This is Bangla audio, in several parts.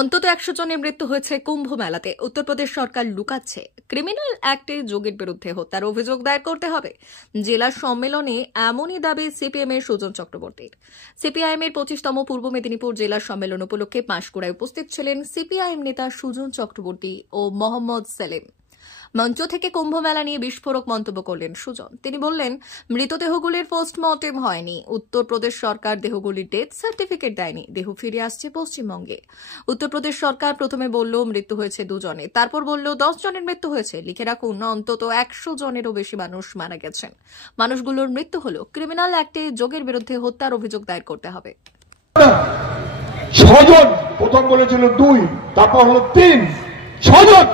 অন্তত 100 জনের মৃত্যু হয়েছে কুম্ভ মেলাতে। উত্তরপ্রদেশ সরকার লুকাচ্ছে। ক্রিমিনাল অ্যাক্টে যোগীর বিরুদ্ধে হত্যার অভিযোগ দায়ের করতে হবে। জেলা সম্মেলনে এমনই দাবি সিপিএম এর সুজন চক্রবর্তীর। সিপিআইএম এর 25তম পূর্ব মেদিনীপুর জেলা সম্মেলন উপলক্ষে পাঁশকুড়ায় উপস্থিত ছিলেন সিপিআইএম নেতা সুজন চক্রবর্তী ও মোহাম্মদ সেলিম। মঞ্চ থেকে কুম্ভ মেলা নিয়ে বিস্ফোরক মন্তব্য করলেন সুজন। তিনি বললেন, মৃতদেহগুলির পোস্টমর্টেম হয়নি। উত্তরপ্রদেশ সরকার দেহগুলির ডেথ সার্টিফিকেট দেয়নি। দেহ ফিরে আসছে পশ্চিমবঙ্গে। উত্তরপ্রদেশ সরকার প্রথমে বলল মৃত্যু হয়েছে 2 জনের, তারপর বলল 10 জনের মৃত্যু হয়েছে। লিখে রাখুন, অন্তত 100 জনেরও বেশি মানুষ মারা গেছেন। মানুষগুলোর মৃত্যু হল। ক্রিমিনাল অ্যাক্টে যোগের বিরুদ্ধে হত্যার অভিযোগ দায়ের করতে হবে। 6 জন, প্রথম বলেছিল 2, তারপর হলো 3, 6 জন।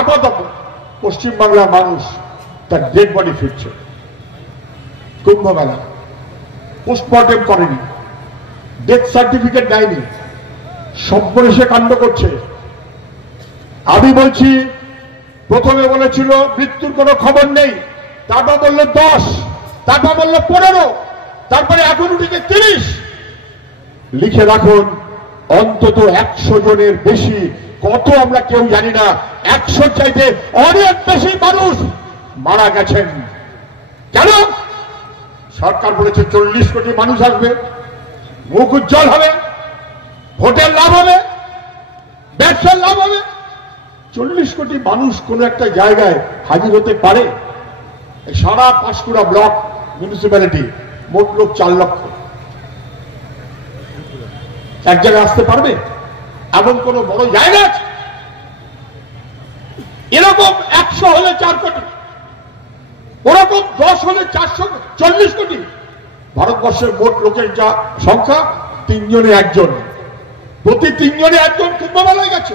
আপাতত পশ্চিমবাংলার মানুষ তার ডেড বডি ফিরছে। কুম্ভ মেলা পোস্টমর্টেম করেনি, ডেথ সার্টিফিকেট দেয়নি, সর্বনেশে কাণ্ড করছে। আমি বলছি, প্রথমে বলেছিল মৃত্যুর কোনো খবর নেই, তারপর বললো 10, তারপর বললো 15, তারপরে এখন উঠেছে 30। লিখে রাখুন, অন্তত 100 জনের বেশি, কত আমরা কেউ জানি না, 100 চাইতে অনেক বেশি মানুষ মারা গেছেন। কেন? সরকার বলেছে 40 কোটি মানুষ আসবে, মুখ উজ্জ্বল হবে, ভোটের লাভ হবে, ব্যবসার লাভ হবে। 40 কোটি মানুষ কোন একটা জায়গায় হাজির হতে পারে? সারা পাঁশকুড়া ব্লক মিউনিসিপ্যালিটি মোট লোক 4 লক্ষ, এক জায়গায় আসতে পারবে? এমন কোন বড় জায়গা আছে? এরকম 100 হলে 4 কোটি, ওরকম 10 হলে 440 কোটি। ভারতবর্ষের মোট লোকের যা সংখ্যা, 3 জনে 1 জন, প্রতি 3 জনে 1 জন কুম্ভ মেলায় গেছে।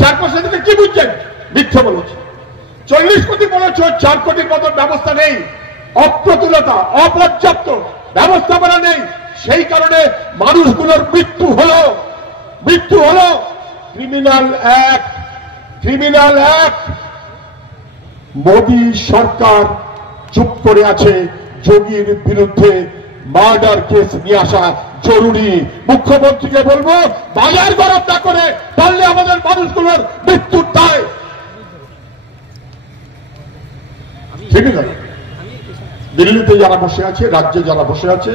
4% থেকে কি বুঝছেন? মিথ্যে বলেছে। 40 কোটি বলেছ, 4 কোটির মতো ব্যবস্থা নেই, অপ্রতুলতা, অপর্যাপ্ত ব্যবস্থাপনা নেই। সেই কারণে মানুষগুলোর মৃত্যু হলো। Criminal act. মোদী সরকার চুপ করে আছে। যোগীর বিরুদ্ধে মার্ডার কেস নিয়ে আসা জরুরি। মুখ্যমন্ত্রীকে বলবো, বাজার গরম না করে পারলে আমাদের মানুষগুলোর মৃত্যুর দায়। ঠিক আছে, দিল্লিতে যারা বসে আছে, রাজ্যে যারা বসে আছে,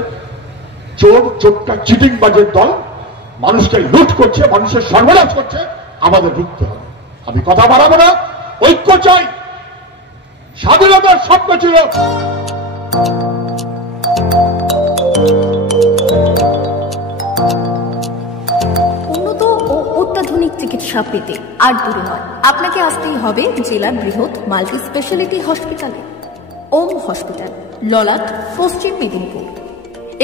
চোরটা চিটিং বাজের দল মানুষকে লুট করছে, মানুষের সর্বনাশ করছে, আমাদের রুখতে হবে। আমি কথা বাড়াবো না, ঐক্য চাই। স্বাধীনতার স্বপ্ন ছিল। উন্নত ও অত্যাধুনিক চিকিৎসা পেতে আর দূরে নয়, আপনাকে আসতেই হবে জেলার বৃহৎ মাল্টি স্পেশালিটি হসপিটালে। ওম হসপিটাল, ললাট, পশ্চিম মেদিনীপুর।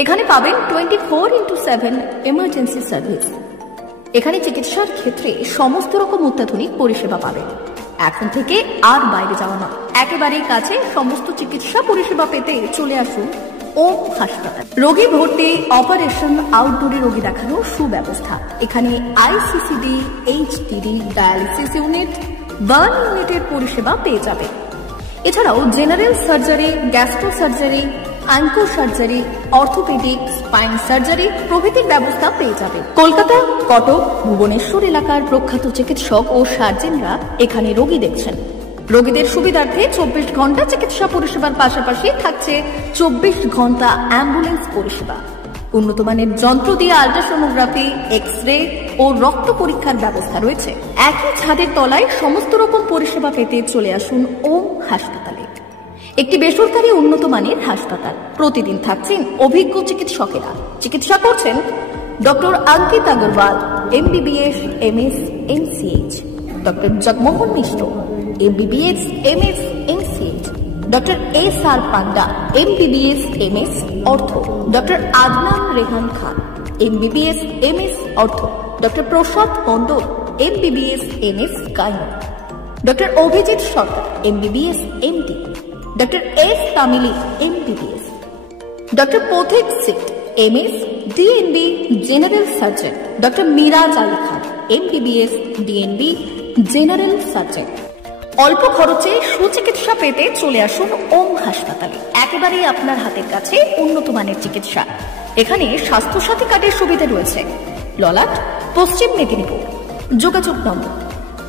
এখানে পাবেন 24x7 এমার্জেন্সি সার্ভিস। এখানে চিকিৎসার ক্ষেত্রে সমস্ত রকম অত্যাধুনিক পরিষেবা পাবেন। এখন থেকে আর বাইরে যাওয়া নয়, একেবারেই কাছে সমস্ত চিকিৎসা পরিষেবা পেতে চলে আসুন ওম হাসপাতাল। রোগী ভর্তি, অপারেশন, আউটডোরে রোগী দেখানোর সুব্যবস্থা। এখানে ICCD, HDD, dialysis unit, burn ইউনিটের পরিষেবা পেয়ে যাবেন। এছাড়াও general surgery, gastro surgery, onco surgery, orthopaedic, spine surgery প্রভৃতির ব্যবস্থা পেয়ে যাবে। কলকাতা, কটক, ভুবনেশ্বর এলাকার প্রখ্যাত চিকিৎসক ও সার্জেনরা এখানে রোগী দেখছেন। রোগীদের সুবিধার্থে 24 ঘন্টা চিকিৎসা পরিষেবার পাশাপাশি থাকছে 24 ঘন্টা অ্যাম্বুলেন্স পরিষেবা। উন্নত মানের যন্ত্র দিয়ে আল্ট্রাসোনোগ্রাফি, এক্স-রে ও রক্ত পরীক্ষার ব্যবস্থা রয়েছে। একই ছাদের তলায় সমস্ত রকম পরিষেবা পেতে চলে আসুন ওম হাসপাতালে। একটি বেসরকারি উন্নত মানের হাসপাতাল। প্রতিদিন থাকছেন অভিজ্ঞ চিকিৎসকেরা। চিকিৎসা করছেন doctor Ankit Agarwal, MBBS, MS, MCH, doctor Jagmohan Mishra, MBBS, MS, MCH, doctor SR Panda, MBBS, MS, ortho, doctor Adnan Rehan Khan, MBBS, MS, ortho, doctor Prasad Mondal, MBBS, MS, gyno, doctor Abhijit Sarkar, MBBS, MD, doctor S Tamili, MBBS, doctor Pathik সিট, MS, DNB, general surgeon, doctor Miraj Ali Khan, MBBS, DNB, general surgeon. অল্প খরচে সুচিকিৎসা পেতে চলে আসুন ওম হাসপাতালে। একেবারেই আপনার হাতের কাছে উন্নত মানের চিকিৎসা। এখানে স্বাস্থ্য সাথী কার্ডের সুবিধা রয়েছে। ললাট, পশ্চিম মেদিনীপুর। যোগাযোগ নম্বর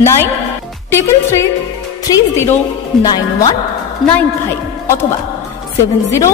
9333309195 অথবা 70